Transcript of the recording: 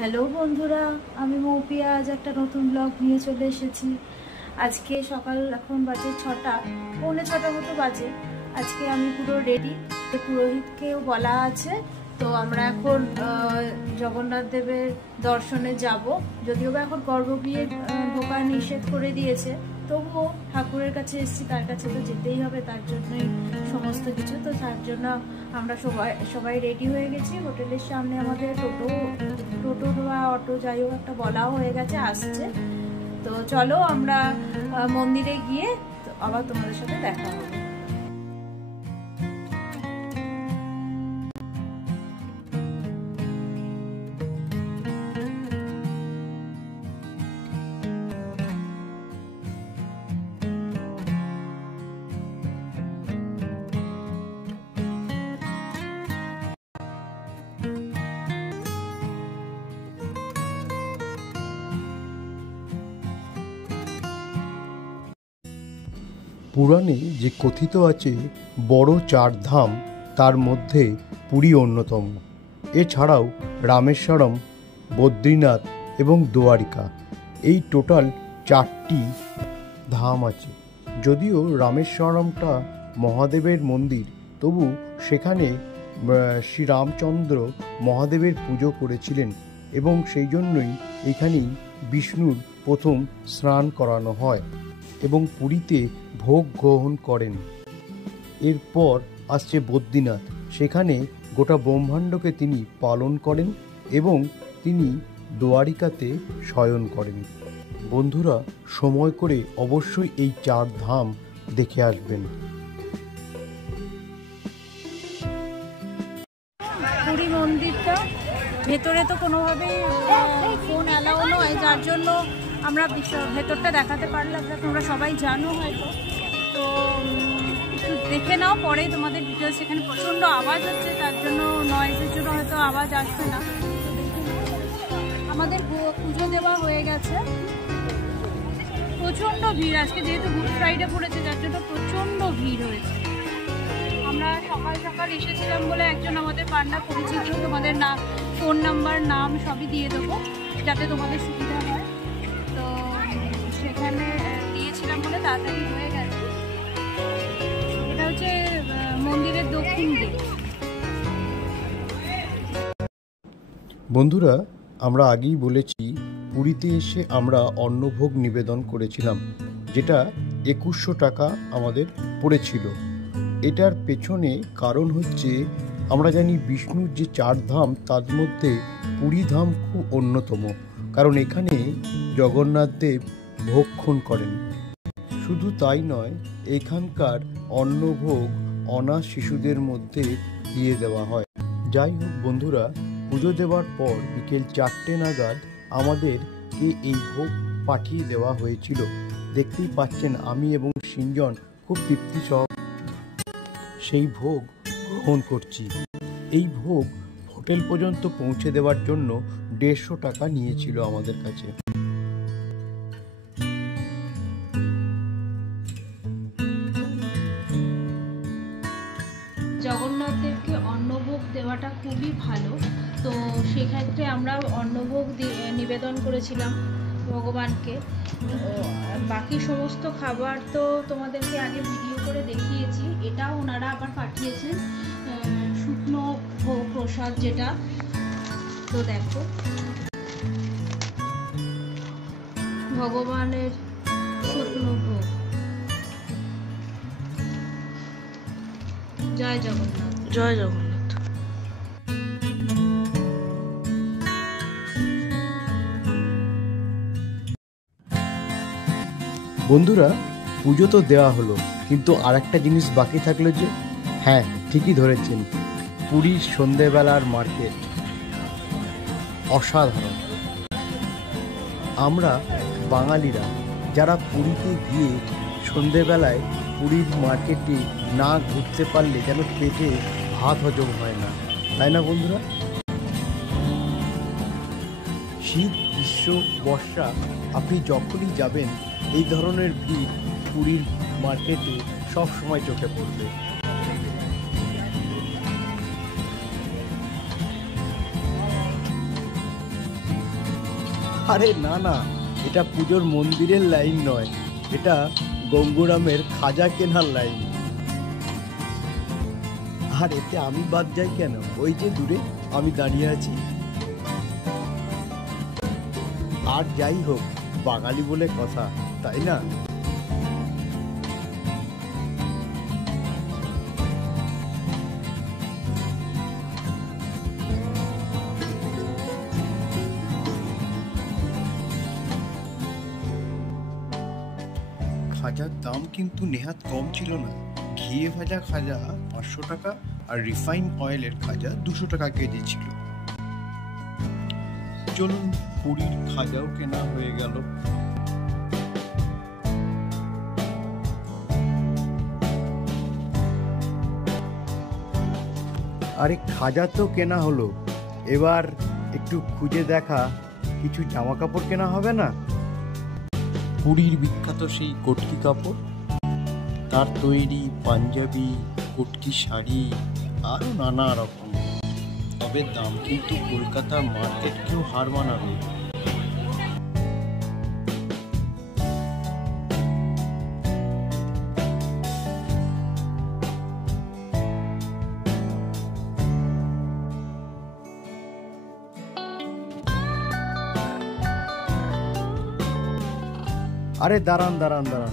Hello বন্ধুরা, আমি মৌপিয়া আজ একটা নতুন ব্লগ নিয়ে চলে এসেছি। আজকে সকাল এখন বাজে 6টা, পৌনে 6টা মতো বাজে। আজকে আমি পুরো রেডি, পুরোহিতকেও বলা আছে। তো আমরা এখন জগন্নাথ দেবের দর্শনে যাব। যদিও বা এখন গর্ভগৃহে ঢোকা নিষেধ করে দিয়েছে, তবুও ঠাকুরের কাছে এসেছি, তার কাছে তো যেতেই হবে, তার জন্যই সমস্ত কিছু। তো তার জন্য আমরা সবাই রেডি হয়ে গেছি। হোটেলের সামনে আমাদের টোটো বা অটো যাই হোক একটা বলাও হয়ে গেছে, আসছে। তো চলো আমরা মন্দিরে গিয়ে আবার তোমাদের সাথে দেখা হবে। পুরাণে যে কথিত আছে বড় 4 ধাম, তার মধ্যে পুরী অন্যতম। এছাড়াও রামেশ্বরম, বদ্রীনাথ এবং দ্বারিকা, এই টোটাল 4টি ধাম আছে। যদিও রামেশ্বরমটা মহাদেবের মন্দির, তবু সেখানে শ্রীরামচন্দ্র মহাদেবের পুজো করেছিলেন এবং সেই জন্যই এখানেই বিষ্ণুর প্রথম স্নান করানো হয় এবং পুরীতে ভোগ গ্রহণ করেন। এরপর আসছে বদ্রীনাথ, সেখানে গোটা ব্রহ্মাণ্ডকে তিনি পালন করেন এবং তিনি দ্বারিকাতে শয়ন করেন। বন্ধুরা, সময় করে অবশ্যই এই 4 ধাম দেখে আসবেন। পুরী মন্দিরটা ভেতরে তো কোনোভাবেই ফোন অ্যালাউ নয়, যার জন্য আমরা ভেতরটা দেখাতে পারলাম না। তোমরা সবাই জানো হয়তো, তো একটু দেখে নাও, পরে তোমাদের ডিটেলস। এখানে প্রচণ্ড আওয়াজ হচ্ছে, তার জন্য নয়েজের জন্য হয়তো আওয়াজ আসবে না। আমাদের পুজো দেওয়া হয়ে গেছে। প্রচণ্ড ভিড় আজকে, যেহেতু গুড ফ্রাইডে পড়েছে, যার জন্য প্রচণ্ড ভিড় হয়েছে। আমরা সকাল সকাল এসেছিলাম বলে একজন আমাদের পান্ডা পরিচিত, তোমাদের ফোন নাম্বার, নাম সবই দিয়ে দেবো যাতে তোমাদের সুবিধা হয়। তো সেখানে দিয়েছিলাম বলে তাড়াতাড়ি হয়ে গেছে। এটা হচ্ছে মন্দিরের দক্ষিণ দিক। বন্ধুরা, আমরা আগেই বলেছি পুরীতে এসে আমরা অন্নভোগ নিবেদন করেছিলাম, যেটা 2100 টাকা আমাদের পড়েছিল। এটার পেছনে কারণ হচ্ছে, আমরা জানি বিষ্ণুর যে 4 ধাম, তার মধ্যে পুরী ধাম খুব অন্যতম, কারণ এখানে জগন্নাথ দেব ভক্ষণ করেন। শুধু তাই নয়, এখানকার অন্নভোগ অনাথ শিশুদের মধ্যে দিয়ে দেওয়া হয়। যাই হোক বন্ধুরা, পুজো দেওয়ার পর বিকেল 4টে নাগাদ আমাদেরকে এই ভোগ পাঠিয়ে দেওয়া হয়েছিল। দেখতেই পাচ্ছেন আমি এবং সিঞ্জন খুব তৃপ্তি সহ সেই ভোগ গ্রহণ করছি। এই ভোগ হোটেল পর্যন্ত পৌঁছে দেওয়ার জন্য 150 টাকা নিয়েছিল আমাদের কাছে। জগন্নাথ দেবকে অন্নভোগ দেওয়াটা খুবই ভালো। তো সেক্ষেত্রে আমরা অন্নভোগ নিবেদন করেছিলাম ভগবানকে। বাকি সমস্ত খাবার তো তোমাদেরকে আগে ভিডিও করে দেখিয়েছি। এটাও ওনারা আবার পাঠিয়েছেন শুকনো ভোগ প্রসাদ, যেটা তো দেখো ভগবানের শুকনো ভোগ। জয় জগন্নাথ। জয় জগন্নাথ। বন্ধুরা, পুজো তো দেওয়া হলো, কিন্তু আরেকটা জিনিস বাকি থাকলো যে, হ্যাঁ ঠিকই ধরেছেন, পুরীর সন্ধেবেলার মার্কেট অসাধারণ। আমরা বাঙালিরা যারা পুরীতে গিয়ে সন্ধেবেলায় পুরীর মার্কেটে না ঘুরতে পারলে যেন পেটে ভাত হজম হয় না, তাই না বন্ধুরা? শীত, গ্রীষ্ম, বর্ষা, আপনি যখনই যাবেন এই ধরনের ভিড় পুরীর মার্কেটে সব সময় চোখে পড়বে। আরে না না, এটা পুজোর মন্দিরের লাইন নয়, এটা গঙ্গুরামের খাজা কেনার লাইন। আর এতে আমি বাদ যাই কেন? ওই যে দূরে আমি দাঁড়িয়ে আছি। আর যাই হোক, বাঙালি বলে কথা, তাই না? খাজার দাম কিন্তু নেহাত কম ছিল না। ঘিয়ে ভাজা খাজা 500 টাকা আর রিফাইন অয়েলের খাজা 200 টাকা কেজি ছিল। চলুন, পুরীর খাজাও কেনা হয়ে গেল। আরে খাজা তো কেনা হলো, এবার একটু খুঁজে দেখা কিছু জামা কাপড় কেনা হবে না? পুরীর বিখ্যাত সেই কটকি কাপড়, তার তৈরি পাঞ্জাবি, কটকি শাড়ি, আরও নানা রকম। তবে দাম কিন্তু কলকাতার মার্কেটকেও হার মানাবে। আরে দাঁড়ান দাঁড়ান দাঁড়ান,